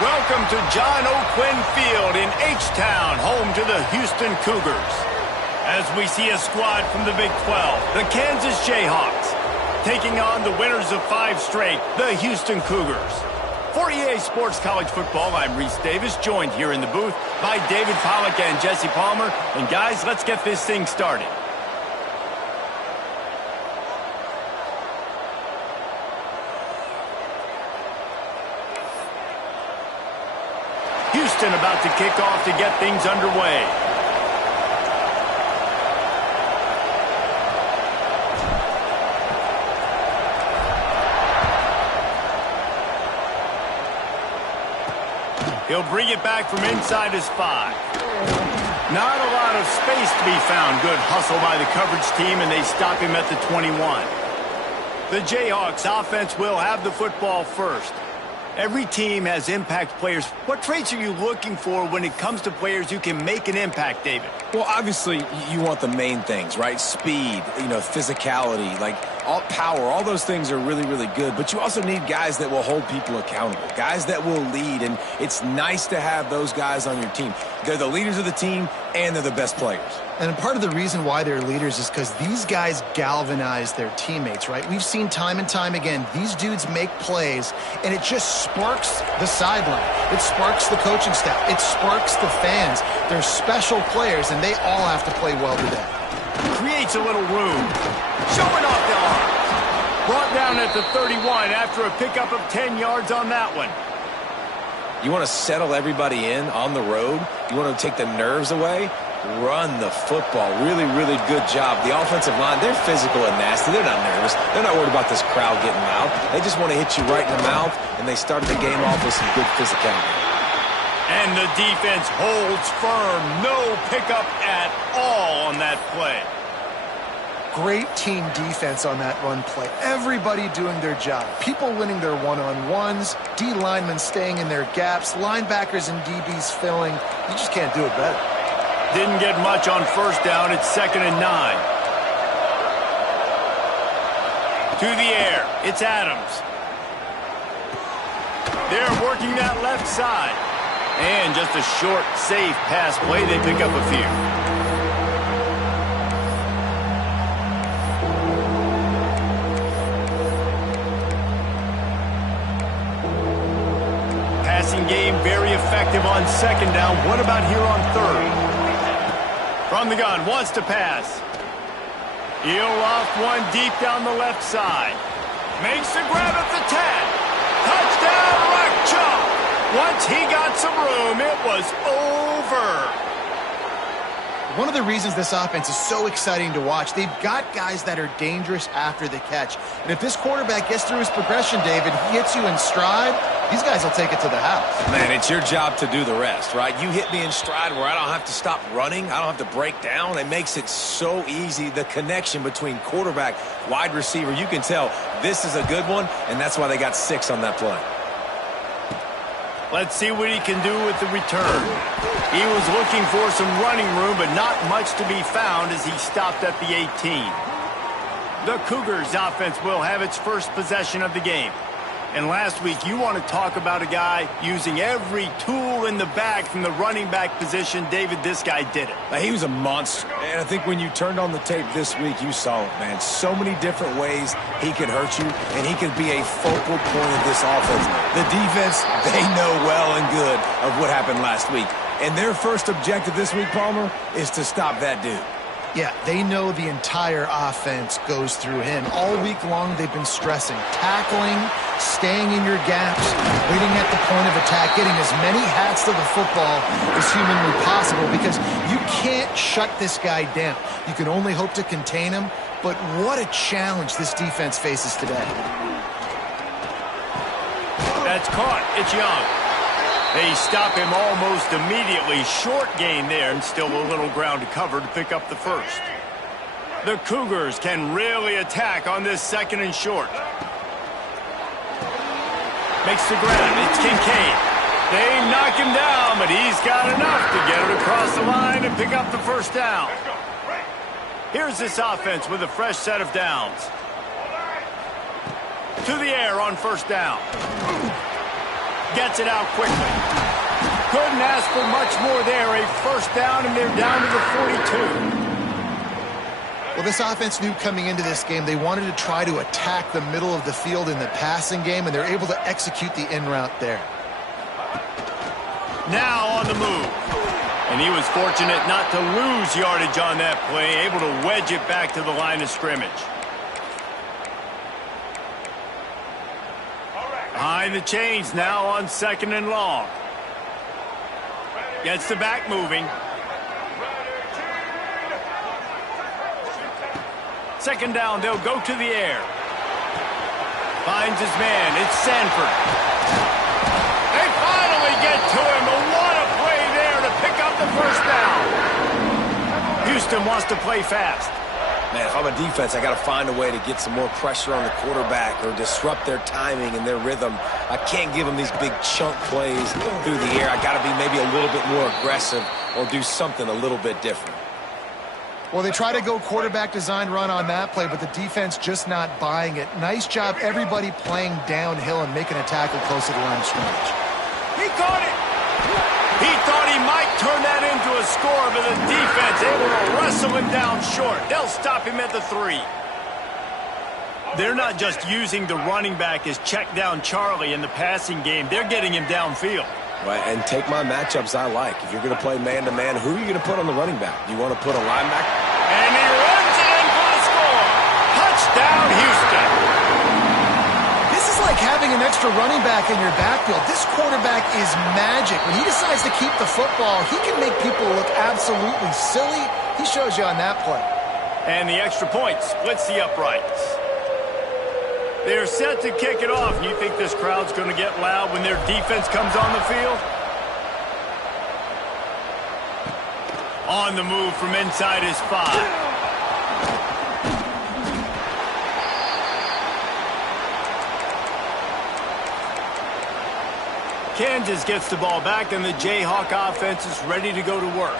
Welcome to John O'Quinn Field in H-Town, home to the Houston Cougars. As we see a squad from the Big 12, the Kansas Jayhawks, taking on the winners of 5 straight, the Houston Cougars. For EA Sports College Football, I'm Reese Davis, joined here in the booth by David Pollack and Jesse Palmer. And guys, let's get this thing started. Houston about to kick off to get things underway. He'll bring it back from inside his 5. Not a lot of space to be found. Good hustle by the coverage team, and they stop him at the 21. The Jayhawks offense will have the football first. Every team has impact players. What traits are you looking for when it comes to players who can make an impact, David? Well, obviously, you want the main things, right? Speed, physicality, all power. All those things are really, really good. But you also need guys that will hold people accountable, guys that will lead. And it's nice to have those guys on your team. They're the leaders of the team, and they're the best players. And part of the reason why they're leaders is because these guys galvanize their teammates, right? We've seen time and time again, these dudes make plays, and it just sparks the sideline. It sparks the coaching staff. It sparks the fans. They're special players, and they all have to play well today. Creates a little room. Showing off the arms. Brought down at the 31 after a pickup of 10 yards on that one. You want to settle everybody in on the road? You want to take the nerves away? Run the football. Really, really good job. The offensive line, they're physical and nasty. They're not nervous. They're not worried about this crowd getting loud. They just want to hit you right in the mouth, and they started the game off with some good physicality. And the defense holds firm. No pickup at all on that play. Great team defense on that run play. Everybody doing their job. People winning their one-on-ones, D linemen staying in their gaps, linebackers and DBs filling. You just can't do it better. Didn't get much on first down. It's 2nd and 9. To the air. It's Adams. They're working that left side. And just a short, safe pass play. They pick up a few. Passing game very effective on 2nd down. What about here on 3rd? From the gun, wants to pass. He'll loft one deep down the left side. Makes the grab at the 10. Touchdown, Rock Chalk. Once he got some room, it was over. One of the reasons this offense is so exciting to watch, they've got guys that are dangerous after the catch. And if this quarterback gets through his progression, David, he hits you in stride, these guys will take it to the house. Man, it's your job to do the rest, right? You hit me in stride where I don't have to stop running. I don't have to break down. It makes it so easy. The connection between quarterback, wide receiver, you can tell this is a good one, and that's why they got 6 on that play. Let's see what he can do with the return. He was looking for some running room, but not much to be found as he stopped at the 18. The Cougars offense will have its first possession of the game. And last week, you want to talk about a guy using every tool in the bag from the running back position. David, this guy did it. He was a monster. And I think when you turned on the tape this week, you saw it, man. So many different ways he can hurt you, and he can be a focal point of this offense. The defense, they know well and good of what happened last week. And their first objective this week, Palmer, is to stop that dude. Yeah, they know the entire offense goes through him. All week long, they've been stressing, tackling, staying in your gaps, waiting at the point of attack, getting as many hats to the football as humanly possible because you can't shut this guy down. You can only hope to contain him, but what a challenge this defense faces today. That's caught. It's Young. They stop him almost immediately. Short gain there, and still a little ground to cover to pick up the first. The Cougars can really attack on this 2nd and short. Makes the grab. It's Kincaid. They knock him down, but he's got enough to get it across the line and pick up the first down. Here's this offense with a fresh set of downs. To the air on 1st down. gets it out quickly. Couldn't ask for much more there. A first down, and they're down to the 42. Well, this offense knew coming into this game they wanted to try to attack the middle of the field in the passing game, and they're able to execute the in route there. Now on the move. And he was fortunate not to lose yardage on that play, able to wedge it back to the line of scrimmage. Behind the chains now on 2nd and long. Gets the back moving. 2nd down, they'll go to the air. Finds his man, it's Sanford. They finally get to him, and what a play there to pick up the first down. Houston wants to play fast. Man, if I'm a defense, I got to find a way to get some more pressure on the quarterback or disrupt their timing and their rhythm. I can't give them these big chunk plays through the air. I got to be maybe a little bit more aggressive or do something a little bit different. Well, they try to go quarterback design run on that play, but the defense just not buying it. Nice job, everybody playing downhill and making a tackle close to the line of scrimmage. He caught it. He thought he might turn that into a score, but the defense able to wrestle him down short. They'll stop him at the 3. They're not just using the running back as check down Charlie in the passing game. They're getting him downfield. Right, and take my matchups I like. If you're going to play man-to-man, who are you going to put on the running back? You want to put a linebacker? And he runs it in for the score. Touchdown, Houston. This is like having an extra running back in your backfield. This quarterback is magic. When he decides to keep the football, he can make people look absolutely silly. He shows you on that play. And the extra point splits the uprights. They're set to kick it off. You think this crowd's going to get loud when their defense comes on the field? On the move from inside his 5. Kansas gets the ball back, and the Jayhawk offense is ready to go to work.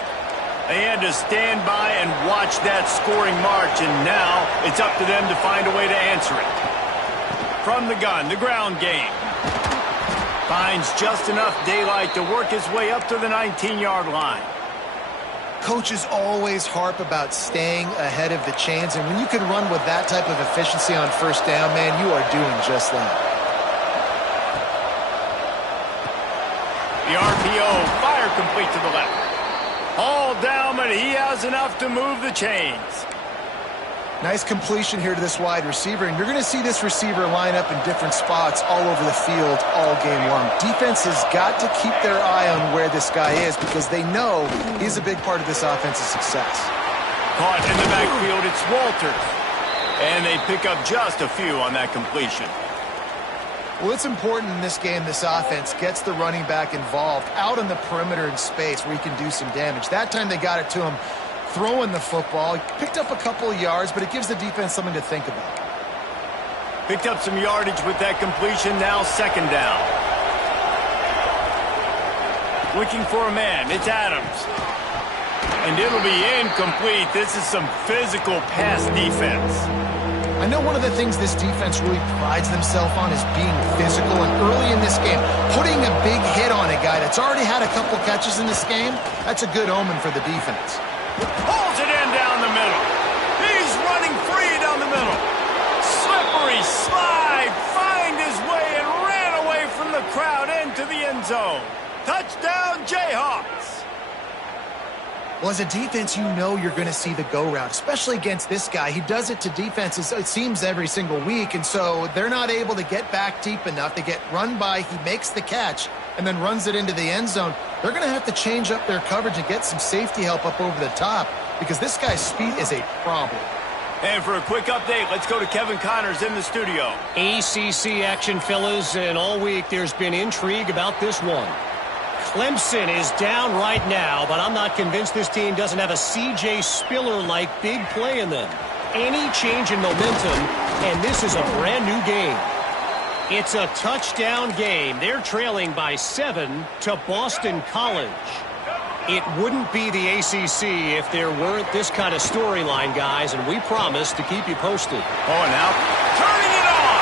They had to stand by and watch that scoring march, and now it's up to them to find a way to answer it. From the gun, the ground game. Finds just enough daylight to work his way up to the 19-yard line. Coaches always harp about staying ahead of the chains, and when you can run with that type of efficiency on first down, man, you are doing just that. The RPO, fire complete to the left. All down, but he has enough to move the chains. Nice completion here to this wide receiver, and you're going to see this receiver line up in different spots all over the field all game long. Defense has got to keep their eye on where this guy is because they know he's a big part of this offense's success. Caught in the backfield, it's Walters. And they pick up just a few on that completion. Well, it's important in this game this offense gets the running back involved out on the perimeter in space where he can do some damage. That time they got it to him throwing the football. He picked up a couple of yards, but it gives the defense something to think about. Picked up some yardage with that completion, now 2nd down. Looking for a man, it's Adams. And it'll be incomplete. This is some physical pass defense. I know one of the things this defense really prides themselves on is being physical, and early in this game, putting a big hit on a guy that's already had a couple catches in this game, that's a good omen for the defense. Pulls it in down the middle. He's running free down the middle. Slippery slide, find his way and ran away from the crowd into the end zone. Touchdown, Jayhawks. Well, as a defense, you know you're going to see the go route, especially against this guy. He does it to defenses, it seems, every single week, and so they're not able to get back deep enough. They get run by, he makes the catch, and then runs it into the end zone. They're going to have to change up their coverage and get some safety help up over the top because this guy's speed is a problem. And for a quick update, let's go to Kevin Connors in the studio. ACC action, fellas, and all week there's been intrigue about this one. Clemson is down right now, but I'm not convinced this team doesn't have a C.J. Spiller-like big play in them. Any change in momentum, and this is a brand-new game. It's a touchdown game. They're trailing by 7 to Boston College. It wouldn't be the ACC if there weren't this kind of storyline, guys, and we promise to keep you posted. Oh, now turning it on.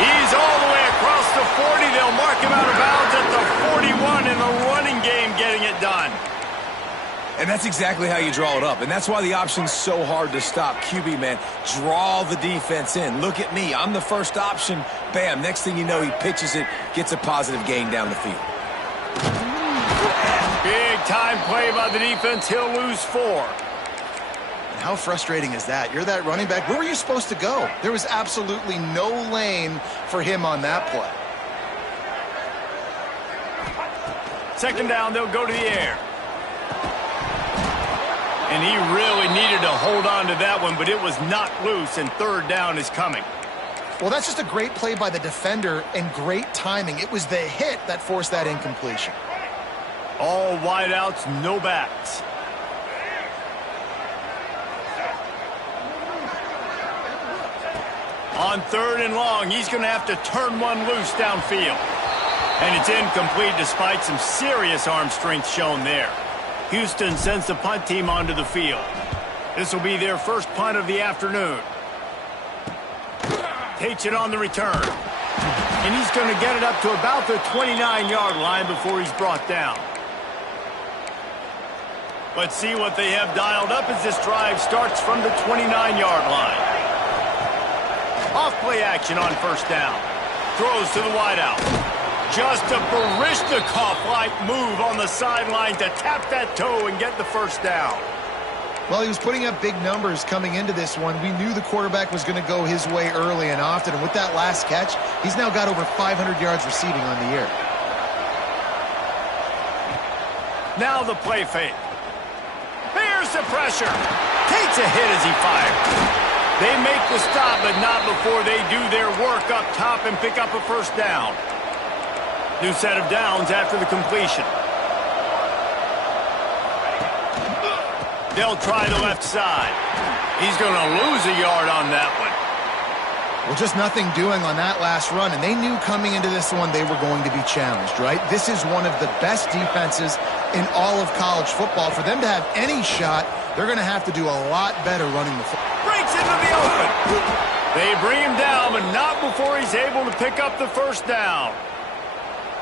He's all the way across the 40. They'll mark And that's exactly how you draw it up. And that's why the option's so hard to stop. QB, man, draw the defense in. Look at me. I'm the first option. Bam. Next thing you know, he pitches it, gets a positive gain down the field. Big time play by the defense. He'll lose 4. And how frustrating is that? You're that running back. Where were you supposed to go? There was absolutely no lane for him on that play. Second down, they'll go to the air. And he really needed to hold on to that one, but it was not loose, and third down is coming. Well, that's just a great play by the defender and great timing. It was the hit that forced that incompletion. All wideouts, no backs. On 3rd and long, he's going to have to turn one loose downfield. And it's incomplete despite some serious arm strength shown there. Houston sends the punt team onto the field. This will be their first punt of the afternoon. Takes it on the return. And he's going to get it up to about the 29-yard line before he's brought down. Let's see what they have dialed up as this drive starts from the 29-yard line. Off play action on first down. Throws to the wideout. Just a Baryshnikov-like move on the sideline to tap that toe and get the first down. Well, he was putting up big numbers coming into this one. We knew the quarterback was going to go his way early and often. And with that last catch, he's now got over 500 yards receiving on the year. Now the play fake. Here's the pressure. Takes a hit as he fires. They make the stop, but not before they do their work up top and pick up a first down. New set of downs after the completion. They'll try the left side. He's going to lose a yard on that one. Well, just nothing doing on that last run, and they knew coming into this one they were going to be challenged, right? This is one of the best defenses in all of college football. For them to have any shot, they're going to have to do a lot better running the football. Breaks into the open. They bring him down, but not before he's able to pick up the first down.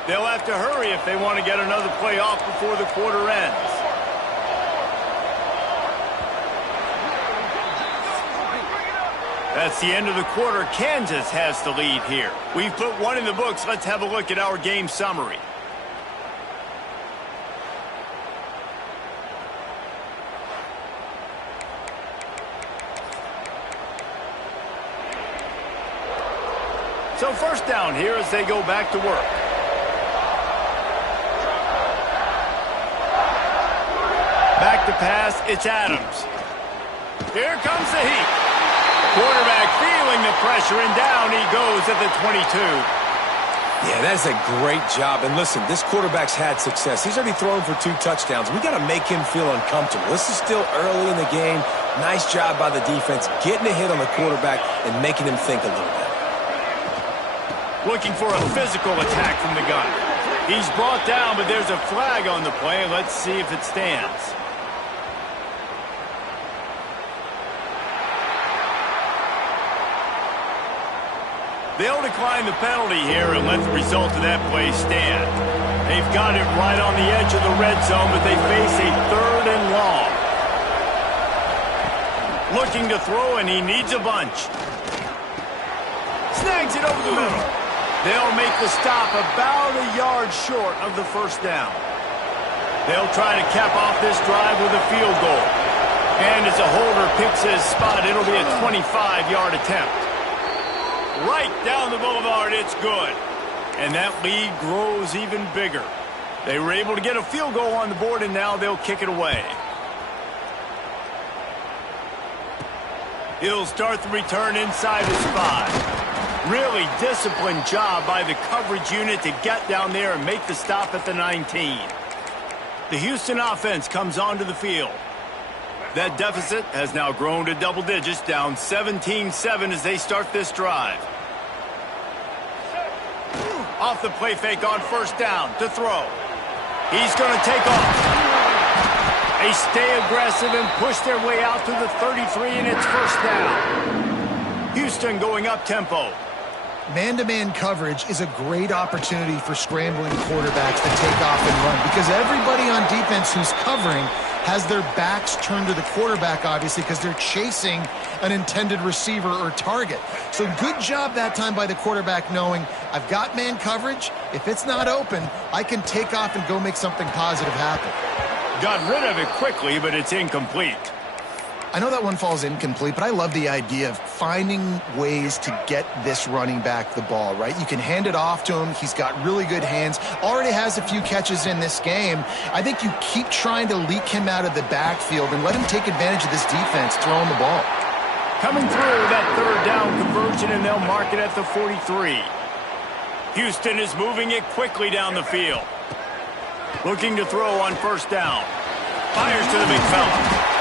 They'll have to hurry if they want to get another play off before the quarter ends. That's the end of the quarter. Kansas has the lead here. We've put one in the books. Let's have a look at our game summary. So first down here as they go back to work. Back to pass, it's Adams. Here comes the heat. Quarterback feeling the pressure, and down he goes at the 22. Yeah, that's a great job. And listen, this quarterback's had success. He's already thrown for 2 touchdowns. We got to make him feel uncomfortable. This is still early in the game. Nice job by the defense, getting a hit on the quarterback and making him think a little bit. Looking for a physical attack from the gun. He's brought down, but there's a flag on the play. Let's see if it stands. They'll decline the penalty here and let the result of that play stand. They've got it right on the edge of the red zone, but they face a 3rd and long. Looking to throw, and he needs a bunch. Snags it over the middle. They'll make the stop about a yard short of the first down. They'll try to cap off this drive with a field goal. And as a holder picks his spot, it'll be a 25-yard attempt. Right down the boulevard, it's good. And that lead grows even bigger. They were able to get a field goal on the board, and now they'll kick it away. He'll start the return inside his 5. Really disciplined job by the coverage unit to get down there and make the stop at the 19. The Houston offense comes onto the field. That deficit has now grown to double digits, down 17-7 as they start this drive. Off the play fake on first down to throw. He's going to take off. They stay aggressive and push their way out to the 33, and it's first down. Houston going up tempo. Man-to-man coverage is a great opportunity for scrambling quarterbacks to take off and run because everybody on defense who's covering has their backs turned to the quarterback, obviously, because they're chasing an intended receiver or target. So good job that time by the quarterback knowing I've got man coverage. If it's not open, I can take off and go make something positive happen. Got rid of it quickly, but it's incomplete. I know that one falls incomplete, but I love the idea of finding ways to get this running back the ball, right? You can hand it off to him. He's got really good hands. Already has a few catches in this game. I think you keep trying to leak him out of the backfield and let him take advantage of this defense throwing the ball. Coming through that third down conversion, and they'll mark it at the 43. Houston is moving it quickly down the field. Looking to throw on first down. Fires to the big fella.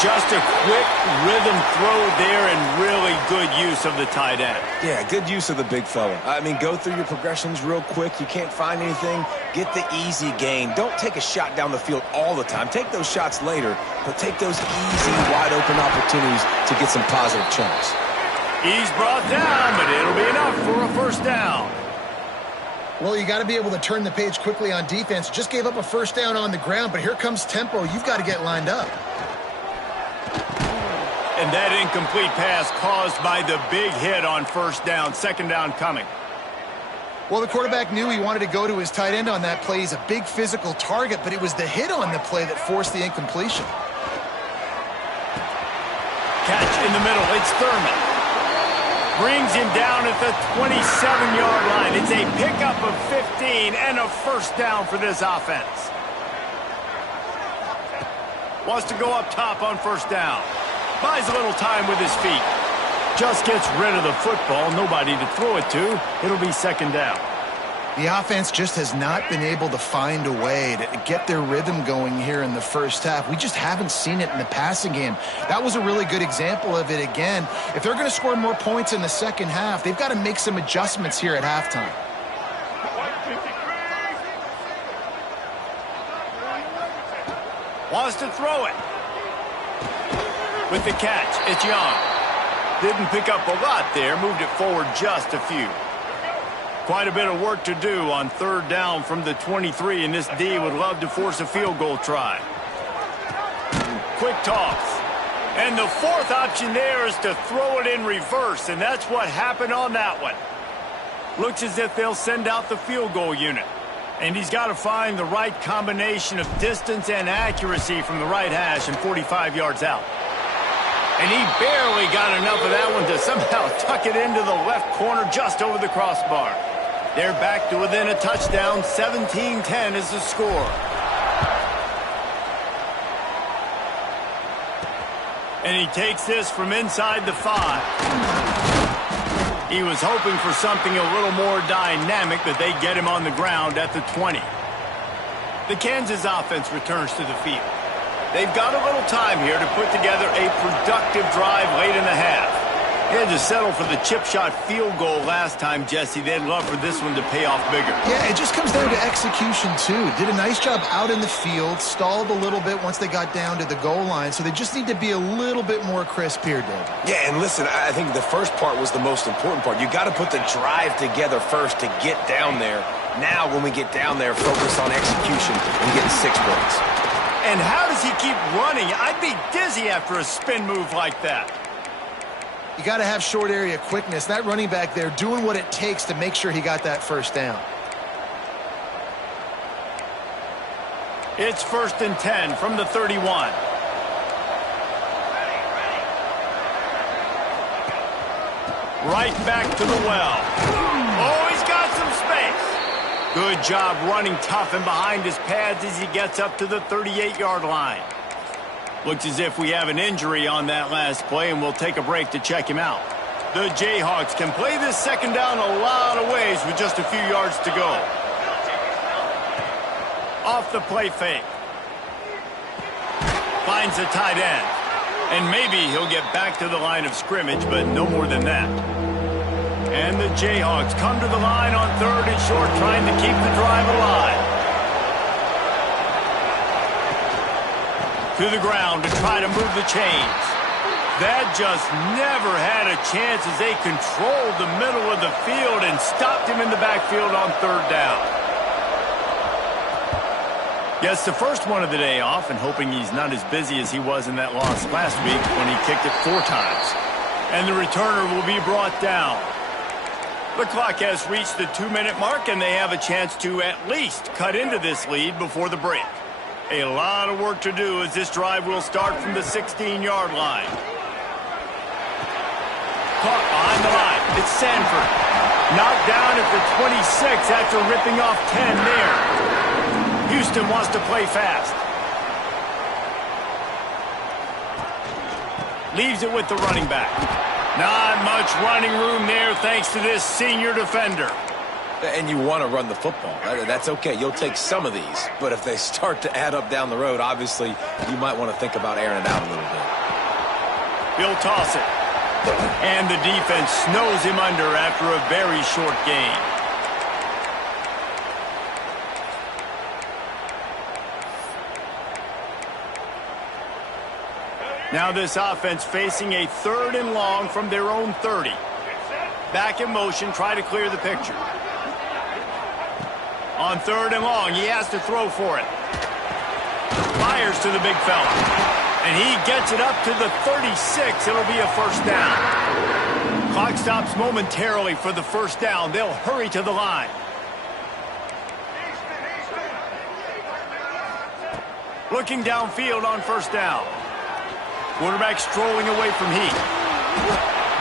Just a quick rhythm throw there and really good use of the tight end. Yeah, good use of the big fella. I mean, go through your progressions real quick. You can't find anything. Get the easy gain. Don't take a shot down the field all the time. Take those shots later, but take those easy, wide-open opportunities to get some positive chunks. He's brought down, but it'll be enough for a first down. Well, you got to be able to turn the page quickly on defense. Just gave up a first down on the ground, but here comes tempo. You've got to get lined up. And that incomplete pass caused by the big hit on first down. Second down coming. Well, the quarterback knew he wanted to go to his tight end on that play. He's a big physical target, but it was the hit on the play that forced the incompletion. Catch in the middle. It's Thurman. Brings him down at the 27-yard line. It's a pickup of 15 and a first down for this offense. Wants to go up top on first down. Buys a little time with his feet. Just gets rid of the football. Nobody to throw it to. It'll be second down. The offense just has not been able to find a way to get their rhythm going here in the first half. We just haven't seen it in the passing game. That was a really good example of it again. If they're going to score more points in the second half, they've got to make some adjustments here at halftime. Wants to throw it. With the catch, it's Young. Didn't pick up a lot there, moved it forward just a few. Quite a bit of work to do on third down from the 23, and this D would love to force a field goal try. Quick toss. And the fourth option there is to throw it in reverse, and that's what happened on that one. Looks as if they'll send out the field goal unit. And he's got to find the right combination of distance and accuracy from the right hash and 45 yards out. And he barely got enough of that one to somehow tuck it into the left corner just over the crossbar. They're back to within a touchdown. 17-10 is the score. And he takes this from inside the 5. He was hoping for something a little more dynamic, but they get him on the ground at the 20. The Kansas offense returns to the field. They've got a little time here to put together a productive drive late in the half. They had to settle for the chip shot field goal last time, Jesse. They'd love for this one to pay off bigger. Yeah, it just comes down to execution, too. Did a nice job out in the field, stalled a little bit once they got down to the goal line, so they just need to be a little bit more crisp here, Dave. Yeah, and listen, I think the first part was the most important part. You got to put the drive together first to get down there. Now, when we get down there, focus on execution and getting 6 points. And how does he keep running? I'd be dizzy after a spin move like that. You got to have short area quickness. That running back there doing what it takes to make sure he got that first down. It's 1st and 10 from the 31. Right back to the well. Oh, he's got some space. Good job running tough and behind his pads as he gets up to the 38-yard line. Looks as if we have an injury on that last play, and we'll take a break to check him out. The Jayhawks can play this second down a lot of ways with just a few yards to go. Off the play fake. Finds the tight end. And maybe he'll get back to the line of scrimmage, but no more than that. And the Jayhawks come to the line on 3rd and short, trying to keep the drive alive. To the ground to try to move the chains. That just never had a chance as they controlled the middle of the field and stopped him in the backfield on third down. Gets the first one of the day off and hoping he's not as busy as he was in that loss last week when he kicked it 4 times. And the returner will be brought down. The clock has reached the 2-minute mark, and they have a chance to at least cut into this lead before the break. A lot of work to do as this drive will start from the 16-yard line. Caught behind the line. It's Sanford. Knocked down at the 26 after ripping off 10 there. Houston wants to play fast. Leaves it with the running back. Not much running room there thanks to this senior defender. And you want to run the football. That's okay. You'll take some of these. But if they start to add up down the road, obviously, you might want to think about airing it out a little bit. He'll toss it. And the defense snows him under after a very short gain. Now this offense facing a 3rd and long from their own 30. Back in motion, try to clear the picture. On 3rd and long, he has to throw for it. Fires to the big fella. And he gets it up to the 36. It'll be a first down. Clock stops momentarily for the first down. They'll hurry to the line. Looking downfield on first down. Quarterback strolling away from heat.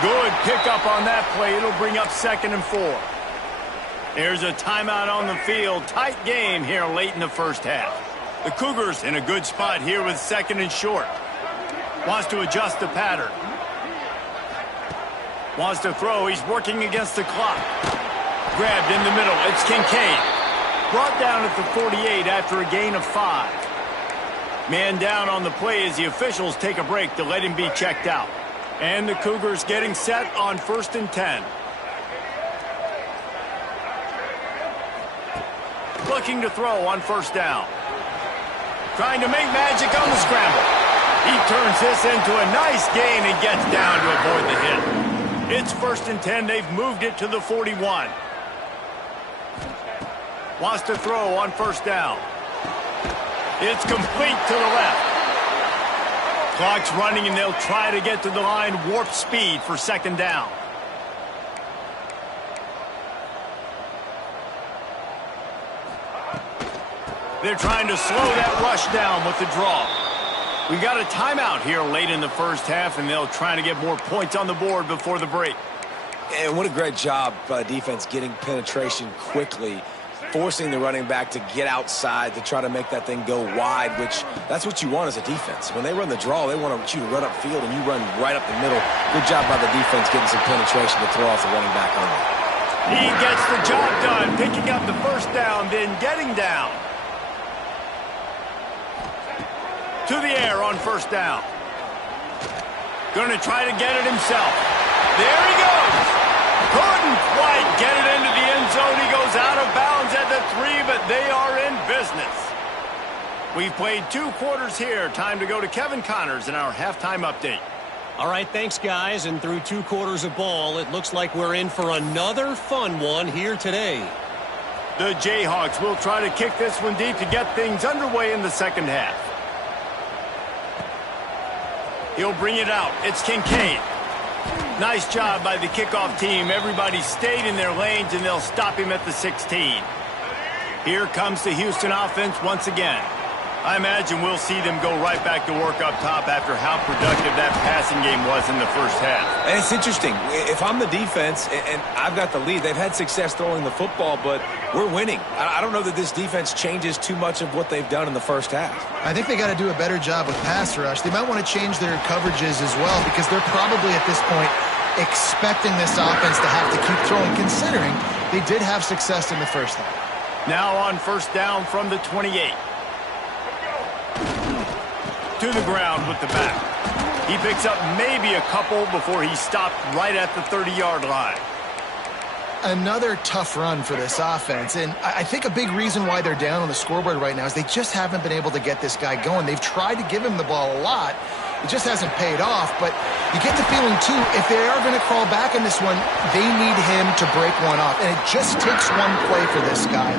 Good pickup on that play. It'll bring up 2nd and 4. There's a timeout on the field. Tight game here late in the first half. The Cougars in a good spot here with 2nd and short. Wants to adjust the pattern. Wants to throw. He's working against the clock. Grabbed in the middle. It's Kincaid. Brought down at the 48 after a gain of 5. Man down on the play as the officials take a break to let him be checked out. And the Cougars getting set on 1st and 10. Looking to throw on first down. Trying to make magic on the scramble. He turns this into a nice gain and gets down to avoid the hit. It's 1st and 10. They've moved it to the 41. Wants to throw on first down. It's complete to the left. Clock's running, and they'll try to get to the line warp speed for 2nd down. They're trying to slow that rush down with the draw. We got a timeout here late in the first half, and they'll try to get more points on the board before the break. And what a great job by defense getting penetration quickly, forcing the running back to get outside to try to make that thing go wide, which that's what you want as a defense. When they run the draw, they want you to run up field, and you run right up the middle. Good job by the defense getting some penetration to throw off the running back only. He gets the job done, picking up the first down, then getting down. To the air on first down. Going to try to get it himself. There he goes. Couldn't quite get it into the end zone. He goes out of bounds at the 3, but they are in business. We've played 2 quarters here. Time to go to Kevin Connors in our halftime update. All right, thanks, guys. And through 2 quarters of ball, it looks like we're in for another fun one here today. The Jayhawks will try to kick this one deep to get things underway in the second half. He'll bring it out. It's Kincaid. Nice job by the kickoff team. Everybody stayed in their lanes, and they'll stop him at the 16. Here comes the Houston offense once again. I imagine we'll see them go right back to work up top after how productive that passing game was in the first half. And it's interesting. If I'm the defense and I've got the lead, they've had success throwing the football, but we're winning. I don't know that this defense changes too much of what they've done in the first half. I think they got to do a better job with pass rush. They might want to change their coverages as well, because they're probably at this point expecting this offense to have to keep throwing, considering they did have success in the first half. Now on first down from the 28. To the ground with the back. He picks up maybe a couple before he stopped right at the 30-yard line. Another tough run for this offense, and I think a big reason why they're down on the scoreboard right now is they just haven't been able to get this guy going. They've tried to give him the ball a lot, It just hasn't paid off, but you get the feeling, too, if they are going to crawl back in this one, they need him to break one off. And it just takes one play for this guy.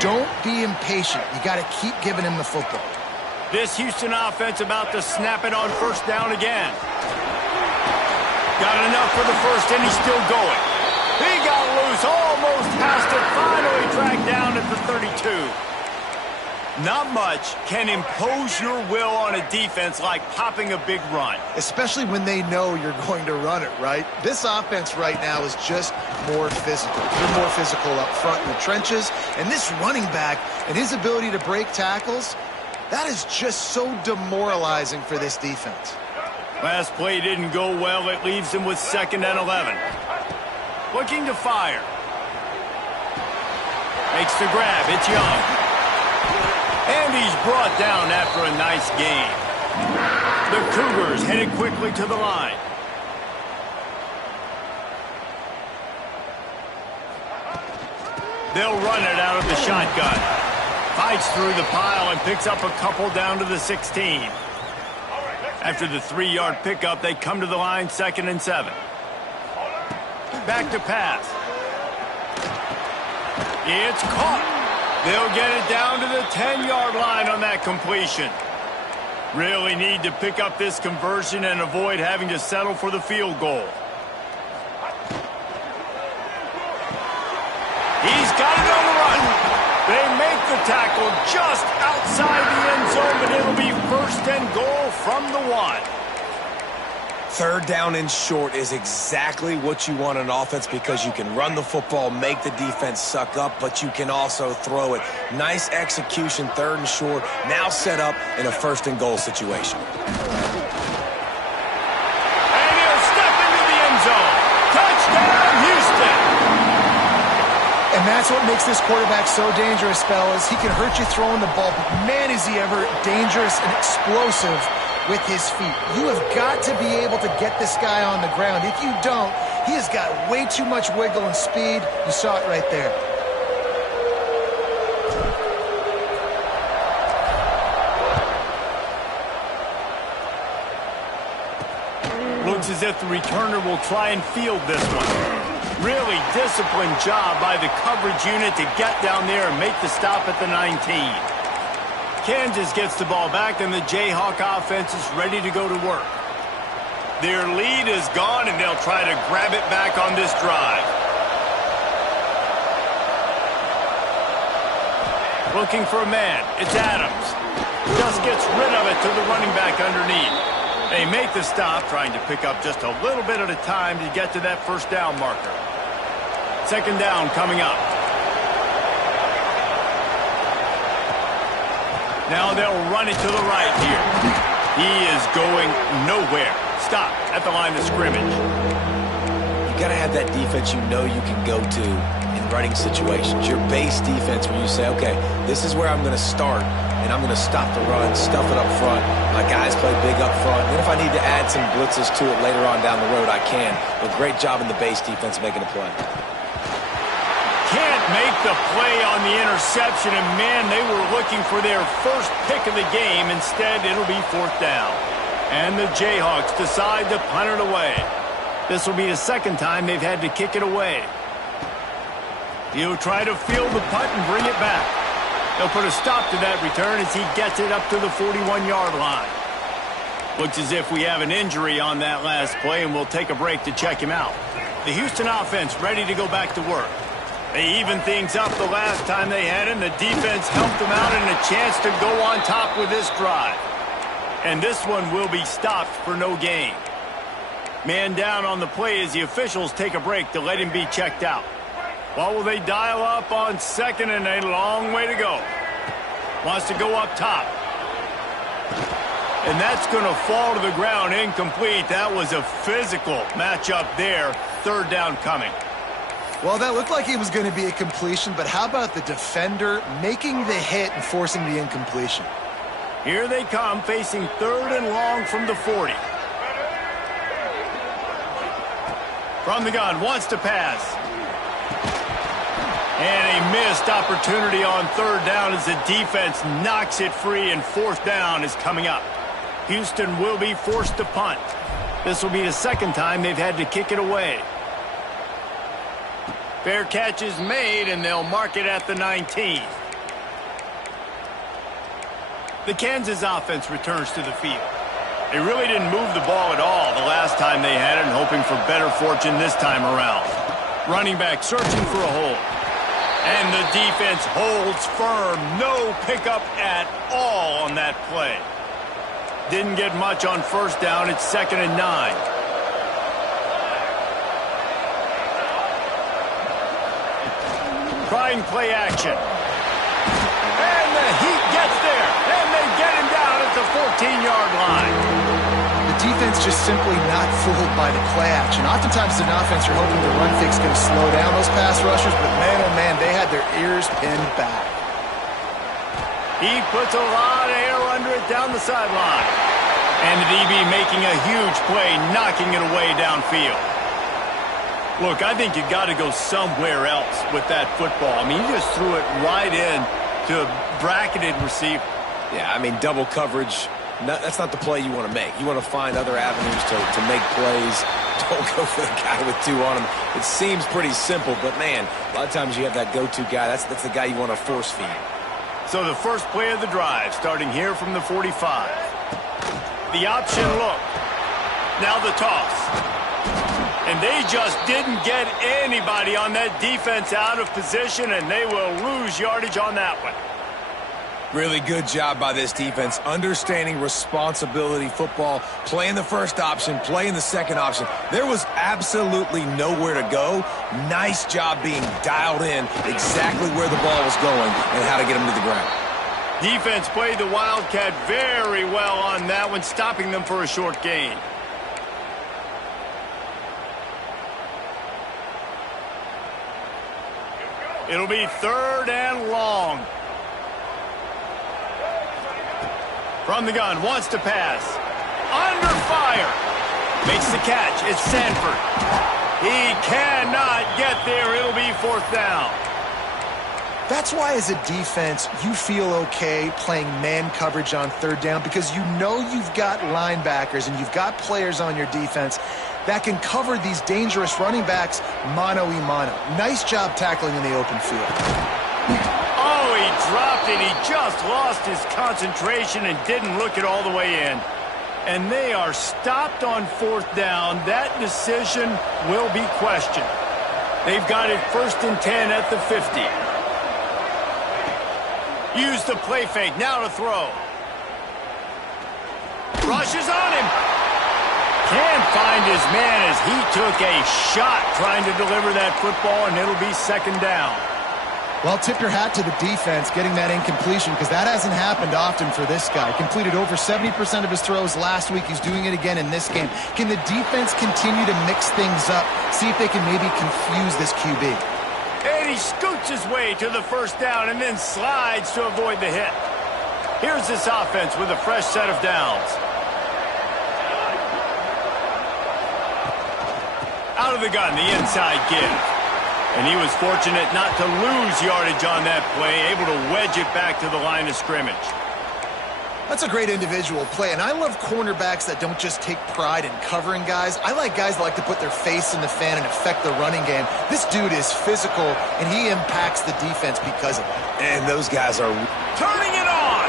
Don't be impatient. You got to keep giving him the football. This Houston offense about to snap it on first down again. Got enough for the first, and he's still going. He got loose, almost passed it, finally tracked down at the 32. Not much can impose your will on a defense like popping a big run. Especially when they know you're going to run it, right? This offense right now is just more physical. They're more physical up front in the trenches. And this running back and his ability to break tackles, that is just so demoralizing for this defense. Last play didn't go well. It leaves him with 2nd and 11. Looking to fire. Makes the grab. It's Young. And he's brought down after a nice gain. The Cougars headed quickly to the line. They'll run it out of the shotgun. Fights through the pile and picks up a couple down to the 16. After the 3-yard pickup, they come to the line 2nd and 7. Back to pass. It's caught. They'll get it down to the 10-yard line on that completion. Really need to pick up this conversion and avoid having to settle for the field goal. He's got it on the run. They make the tackle just outside the end zone, but it'll be 1st and goal from the 1. 3rd down and short is exactly what you want on offense because you can run the football, make the defense suck up, but you can also throw it. Nice execution, 3rd and short, now set up in a 1st and goal situation. And he'll step into the end zone. Touchdown, Houston! And that's what makes this quarterback so dangerous, fellas. He can hurt you throwing the ball, but man, is he ever dangerous and explosive with his feet. You have got to be able to get this guy on the ground. If you don't, he has got way too much wiggle and speed. You saw it right there. Looks as if the returner will try and field this one. Really disciplined job by the coverage unit to get down there and make the stop at the 19. Kansas gets the ball back, and the Jayhawk offense is ready to go to work. Their lead is gone, and they'll try to grab it back on this drive. Looking for a man. It's Adams. Just gets rid of it to the running back underneath. They make the stop, trying to pick up just a little bit at a time to get to that 1st down marker. 2nd down coming up. Now they'll run it to the right here. He is going nowhere. Stop at the line of scrimmage. You got to have that defense you know you can go to in running situations. Your base defense where you say, okay, this is where I'm going to start, and I'm going to stop the run, stuff it up front. My guys play big up front. And if I need to add some blitzes to it later on down the road, I can. But great job in the base defense making a play. Can't make the play on the interception, and man, they were looking for their first pick of the game. Instead, it'll be 4th down. And the Jayhawks decide to punt it away. This will be the 2nd time they've had to kick it away. He'll try to field the punt and bring it back. They'll put a stop to that return as he gets it up to the 41-yard line. Looks as if we have an injury on that last play, and we'll take a break to check him out. The Houston offense ready to go back to work. They evened things up the last time they had him. The defense helped them out and a chance to go on top with this drive. And this one will be stopped for no gain. Man down on the play as the officials take a break to let him be checked out. What will they dial up on 2nd and a long way to go? Wants to go up top. And that's going to fall to the ground incomplete. That was a physical matchup there. 3rd down coming. Well, that looked like it was going to be a completion, but how about the defender making the hit and forcing the incompletion? Here they come, facing 3rd and long from the 40. From the gun, wants to pass. And a missed opportunity on 3rd down as the defense knocks it free, and 4th down is coming up. Houston will be forced to punt. This will be the second time they've had to kick it away. Fair catch is made, and they'll mark it at the 19. The Kansas offense returns to the field. They really didn't move the ball at all the last time they had it, and hoping for better fortune this time around. Running back searching for a hole. And the defense holds firm. No pickup at all on that play. Didn't get much on first down. It's 2nd and 9. Trying play action. And the Heat gets there. And they get him down at the 14-yard line. The defense just simply not fooled by the play action. Oftentimes, as an offense, you're hoping the run fake's going to slow down those pass rushers, but man, oh man, they had their ears pinned back. He puts a lot of air under it down the sideline. And the DB making a huge play, knocking it away downfield. Look, I think you got to go somewhere else with that football. I mean, you just threw it right in to a bracketed receiver. Yeah, I mean, double coverage. That's not the play you want to make. You want to find other avenues to make plays. Don't go for the guy with 2 on him. It seems pretty simple, but man, a lot of times you have that go-to guy. That's the guy you want to force feed. So the first play of the drive, starting here from the 45. The option look. Now the toss. And they just didn't get anybody on that defense out of position, and they will lose yardage on that one. Really good job by this defense, understanding responsibility football, playing the first option, playing the second option. There was absolutely nowhere to go. Nice job being dialed in exactly where the ball was going and how to get them to the ground. Defense played the Wildcat very well on that one, stopping them for a short gain. It'll be 3rd and long. From the gun, wants to pass. Under fire. Makes the catch. It's Sanford. He cannot get there. It'll be 4th down. That's why, as a defense, you feel okay playing man coverage on 3rd down, because you know you've got linebackers and you've got players on your defense that can cover these dangerous running backs mano-a-mano. Nice job tackling in the open field. Oh, he dropped it. He just lost his concentration and didn't look it all the way in. And they are stopped on 4th down. That decision will be questioned. They've got it 1st and 10 at the 50. Use the play fake. Now to throw. Rushes on him. Can't find his man as he took a shot trying to deliver that football, and it'll be 2nd down. Well, tip your hat to the defense getting that incompletion, because that hasn't happened often for this guy. Completed over 70% of his throws last week. He's doing it again in this game. Can the defense continue to mix things up? See if they can maybe confuse this QB. And he scoots his way to the 1st down and then slides to avoid the hit. Here's this offense with a fresh set of downs. Out of the gun, the inside give. And he was fortunate not to lose yardage on that play, able to wedge it back to the line of scrimmage. That's a great individual play, and I love cornerbacks that don't just take pride in covering guys. I like guys that like to put their face in the fan and affect the running game. This dude is physical, and he impacts the defense because of it. And those guys are turning it on.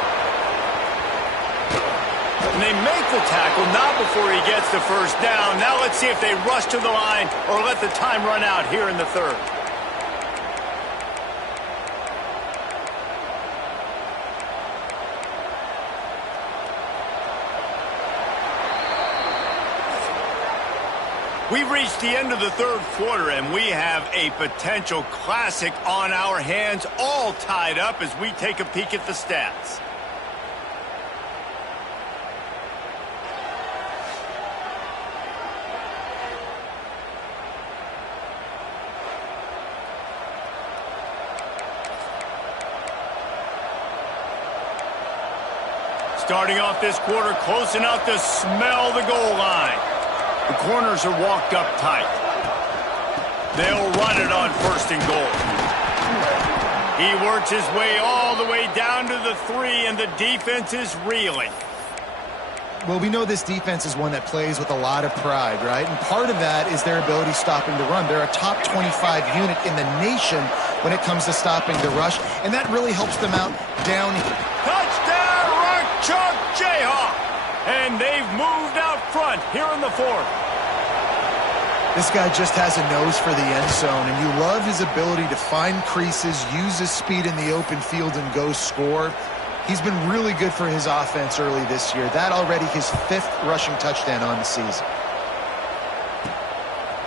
And they make the tackle, not before he gets the 1st down. Now let's see if they rush to the line or let the time run out here in the 3rd. We've reached the end of the 3rd quarter, and we have a potential classic on our hands, all tied up as we take a peek at the stats. Starting off this quarter close enough to smell the goal line. The corners are walked up tight. They'll run it on 1st and goal. He works his way all the way down to the 3, and the defense is reeling. Well, we know this defense is one that plays with a lot of pride, right? And part of that is their ability stopping the run. They're a top 25 unit in the nation when it comes to stopping the rush, and that really helps them out down here. Touchdown, Rock Chalk Jayhawk! And they've moved out front here in the fourth. This guy just has a nose for the end zone, and you love his ability to find creases, use his speed in the open field, and go score. He's been really good for his offense early this year. That already his 5th rushing touchdown on the season.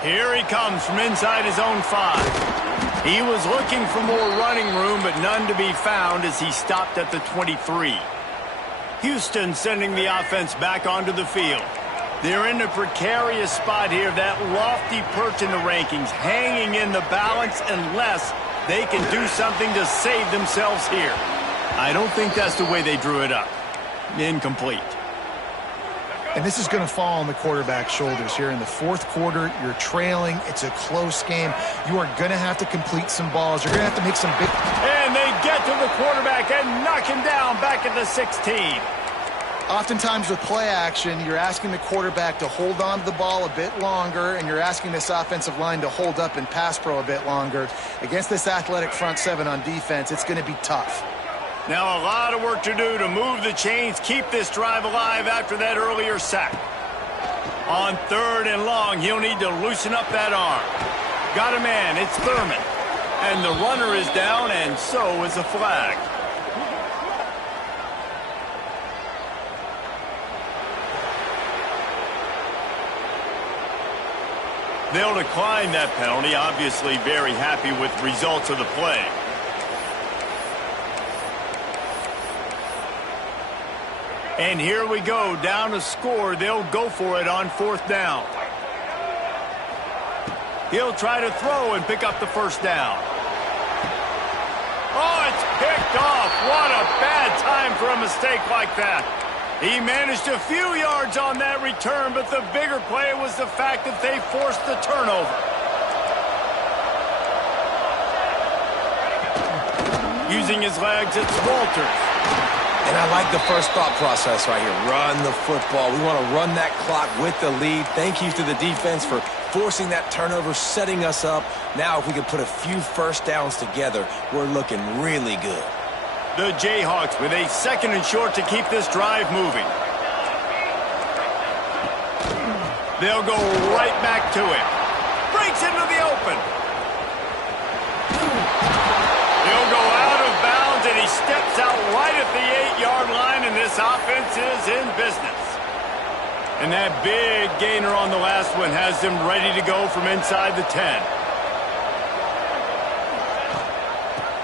Here he comes from inside his own 5. He was looking for more running room, but none to be found as he stopped at the 23. Houston sending the offense back onto the field. They're in a precarious spot here, that lofty perch in the rankings, hanging in the balance unless they can do something to save themselves here. I don't think that's the way they drew it up. Incomplete. And this is going to fall on the quarterback's shoulders here in the fourth quarter. You're trailing. It's a close game. You are going to have to complete some balls. You're going to have to make some big... And they get to the quarterback and knock him down back at the 16. Oftentimes with play action, you're asking the quarterback to hold on to the ball a bit longer, and you're asking this offensive line to hold up in pass pro a bit longer. Against this athletic front 7 on defense, it's going to be tough. Now a lot of work to do to move the chains, keep this drive alive after that earlier sack. On 3rd and long, he'll need to loosen up that arm. Got a man, it's Thurman. And the runner is down, and so is a flag. They'll decline that penalty, obviously very happy with results of the play. And here we go, down to score. They'll go for it on 4th down. He'll try to throw and pick up the first down. Oh, it's picked off. What a bad time for a mistake like that. He managed a few yards on that return, but the bigger play was the fact that they forced the turnover. Using his legs, it's Walters. And I like the first thought process right here. Run the football. We want to run that clock with the lead. Thank you to the defense for forcing that turnover, setting us up. Now if we can put a few first downs together, we're looking really good. The Jayhawks with a 2nd and short to keep this drive moving. They'll go right back to him. Breaks into the open. He'll go out of bounds, and he steps out right at the 8-yard line, and this offense is in business. And that big gainer on the last one has them ready to go from inside the 10.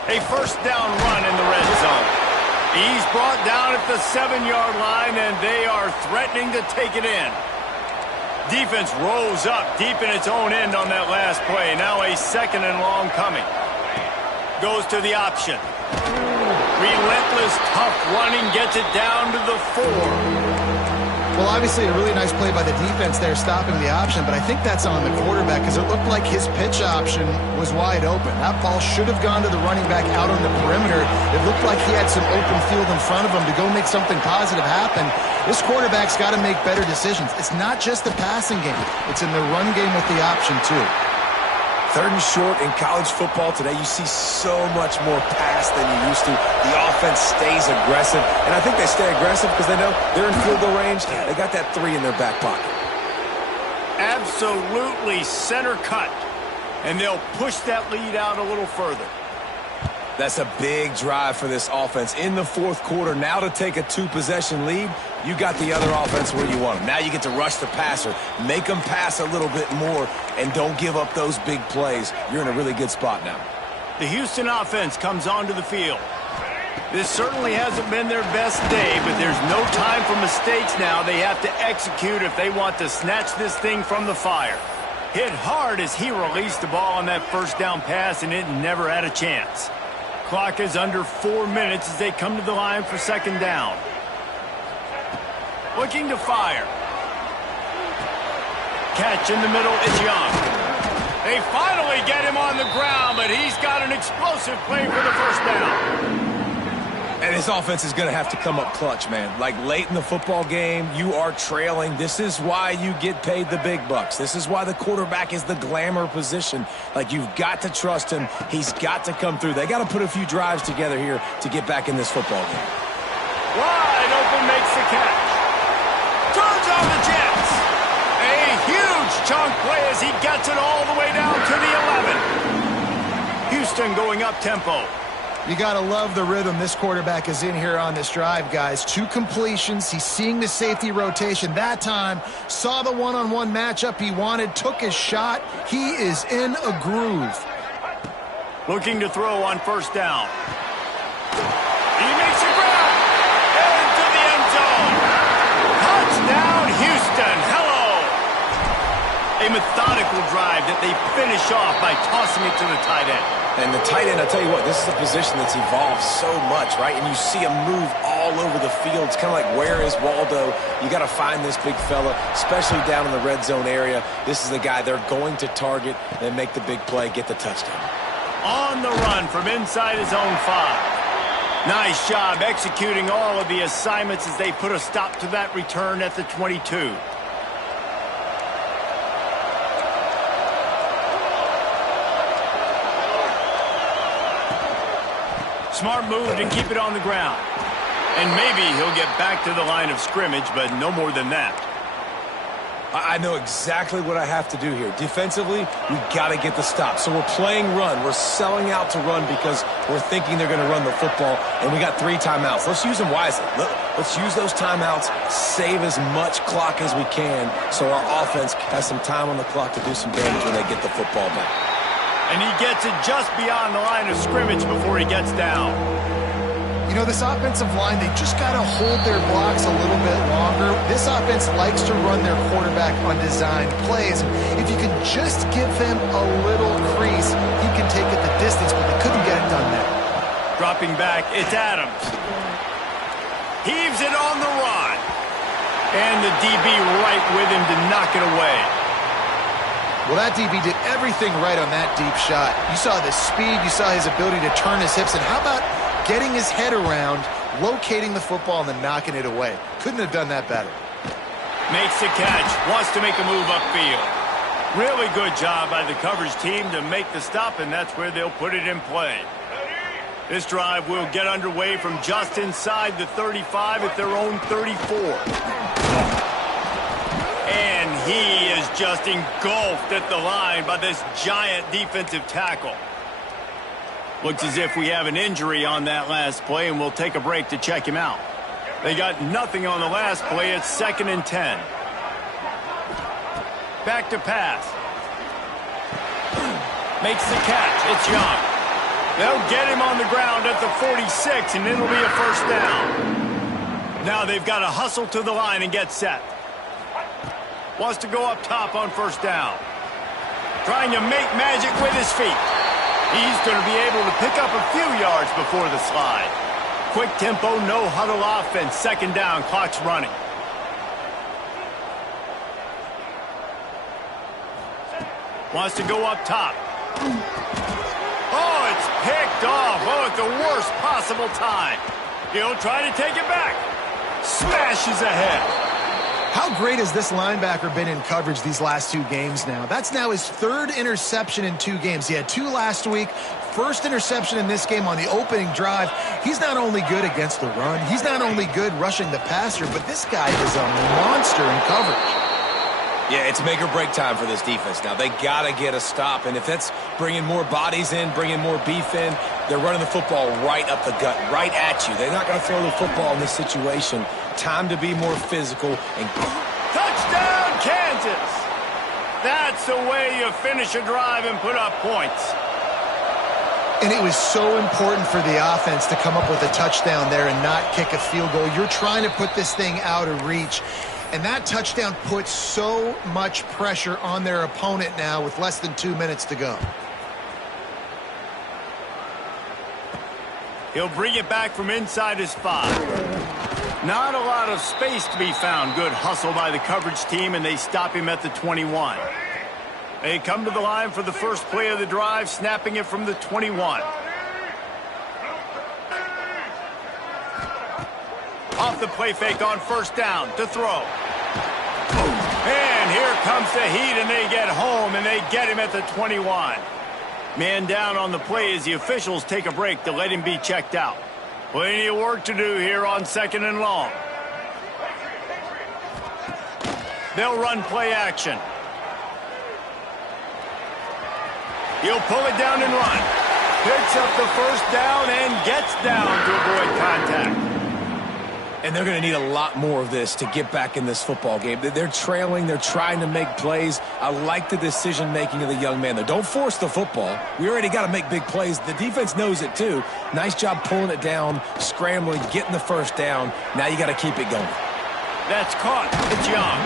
A first down run in the red zone. He's brought down at the 7-yard line, and they are threatening to take it in. Defense rose up deep in its own end on that last play. Now a 2nd and long coming. Goes to the option. Relentless, tough running, gets it down to the 4. Well, obviously a really nice play by the defense there, stopping the option, but I think that's on the quarterback because it looked like his pitch option was wide open. That ball should have gone to the running back out on the perimeter. It looked like he had some open field in front of him to go make something positive happen. This quarterback's got to make better decisions. It's not just the passing game. It's in the run game with the option, too. 3rd and short in college football today, you see so much more pass than you used to. The offense stays aggressive, and I think they stay aggressive because they know they're in field goal range. They got that 3 in their back pocket. Absolutely center cut, and they'll push that lead out a little further. That's a big drive for this offense in the 4th quarter. Now to take a 2-possession lead, you got the other offense where you want them. Now you get to rush the passer, make them pass a little bit more, and don't give up those big plays. You're in a really good spot now. The Houston offense comes onto the field. This certainly hasn't been their best day, but there's no time for mistakes now. They have to execute if they want to snatch this thing from the fire. Hit hard as he released the ball on that first down pass, and it never had a chance. Clock is under 4 minutes as they come to the line for 2nd down. Looking to fire. Catch in the middle, it's Young. They finally get him on the ground, but he's got an explosive play for the first down. And this offense is going to have to come up clutch, man. Like late in the football game, you are trailing. This is why you get paid the big bucks. This is why the quarterback is the glamour position. Like, you've got to trust him. He's got to come through. They got to put a few drives together here to get back in this football game. Wide open, makes the catch. Turns on the Jets. A huge chunk play as he gets it all the way down to the 11. Houston going up tempo. You got to love the rhythm this quarterback is in here on this drive, guys. 2 completions. He's seeing the safety rotation. That time, saw the one-on-one matchup he wanted, took his shot. He is in a groove. Looking to throw on first down. He makes a grab. Into the end zone. Touchdown, Houston. Hello. A methodical drive that they finish off by tossing it to the tight end. And the tight end, I'll tell you what, this is a position that's evolved so much, right? And you see him move all over the field. It's kind of like, where is Waldo? You got to find this big fella, especially down in the red zone area. This is the guy they're going to target and make the big play, get the touchdown. On the run from inside his own 5. Nice job executing all of the assignments as they put a stop to that return at the 22. Smart move to keep it on the ground. And maybe he'll get back to the line of scrimmage, but no more than that. I know exactly what I have to do here. Defensively, we got to get the stop. So we're playing run. We're selling out to run because we're thinking they're going to run the football, and we got 3 timeouts. Let's use them wisely. Let's use those timeouts, save as much clock as we can so our offense has some time on the clock to do some damage when they get the football back. And he gets it just beyond the line of scrimmage before he gets down. You know, this offensive line, they just got to hold their blocks a little bit longer. This offense likes to run their quarterback on designed plays. If you can just give him a little crease, he can take it the distance, but they couldn't get it done there. Dropping back, it's Adams. Heaves it on the run. And the DB right with him to knock it away. Well, that DB did everything right on that deep shot. You saw the speed, you saw his ability to turn his hips, and how about getting his head around, locating the football, and then knocking it away? Couldn't have done that better. Makes the catch, wants to make a move upfield. Really good job by the coverage team to make the stop, and that's where they'll put it in play. This drive will get underway from just inside the 35 at their own 34. And he is just engulfed at the line by this giant defensive tackle. Looks as if we have an injury on that last play, and we'll take a break to check him out. They got nothing on the last play. It's 2nd and 10. Back to pass. Makes the catch. It's Young. They'll get him on the ground at the 46, and it'll be a first down. Now they've got to hustle to the line and get set. Wants to go up top on first down. Trying to make magic with his feet. He's going to be able to pick up a few yards before the slide. Quick tempo, no huddle offense. 2nd down, clock's running. Wants to go up top. Oh, it's picked off. Oh, at the worst possible time. He'll try to take it back. Smashes ahead. How great has this linebacker been in coverage these last 2 games now? That's now his 3rd interception in 2 games. He had 2 last week. First interception in this game on the opening drive. He's not only good against the run, he's not only good rushing the passer, but this guy is a monster in coverage. Yeah, it's make or break time for this defense now. They got to get a stop, and if that's bringing more bodies in, bringing more beef in, they're running the football right up the gut, right at you. They're not going to throw the football in this situation. Time to be more physical. And touchdown, Kansas! That's the way you finish a drive and put up points. And it was so important for the offense to come up with a touchdown there and not kick a field goal. You're trying to put this thing out of reach. And that touchdown puts so much pressure on their opponent now with less than 2 minutes to go. He'll bring it back from inside his 5. Not a lot of space to be found. Good hustle by the coverage team, and they stop him at the 21. They come to the line for the first play of the drive, snapping it from the 21. Off the play fake on first down to throw. And here comes the heat, and they get home, and they get him at the 21. Man down on the play as the officials take a break to let him be checked out. Plenty of work to do here on 2nd and long. They'll run play action. He'll pull it down and run. Picks up the first down and gets down to avoid contact. And they're going to need a lot more of this to get back in this football game. They're trailing. They're trying to make plays. I like the decision-making of the young man, though. Don't force the football. We already got to make big plays. The defense knows it, too. Nice job pulling it down, scrambling, getting the first down. Now you got to keep it going. That's caught. It's Young.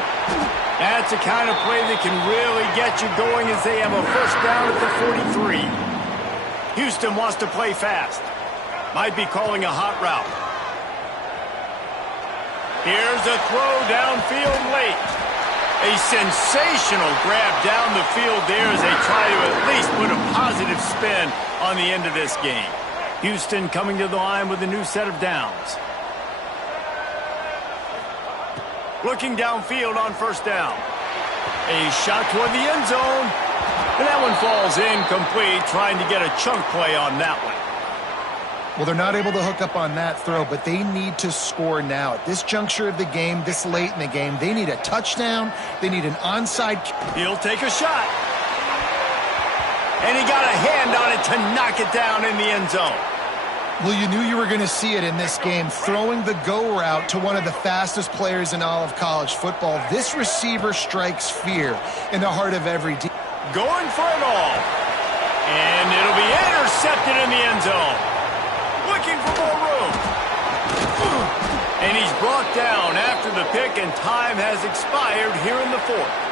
That's the kind of play that can really get you going as they have a first down at the 43. Houston wants to play fast. Might be calling a hot route. Here's a throw downfield late. A sensational grab down the field there as they try to at least put a positive spin on the end of this game. Houston coming to the line with a new set of downs. Looking downfield on first down. A shot toward the end zone. And that one falls incomplete, trying to get a chunk play on that one. Well, they're not able to hook up on that throw, but they need to score now. At this juncture of the game, this late in the game, they need a touchdown. They need an onside. He'll take a shot. And he got a hand on it to knock it down in the end zone. Well, you knew you were going to see it in this game, throwing the go route to one of the fastest players in all of college football. This receiver strikes fear in the heart of every team. Going for it all. And it'll be intercepted in the end zone. Looking for more room. And he's brought down after the pick, and time has expired here in the 4th.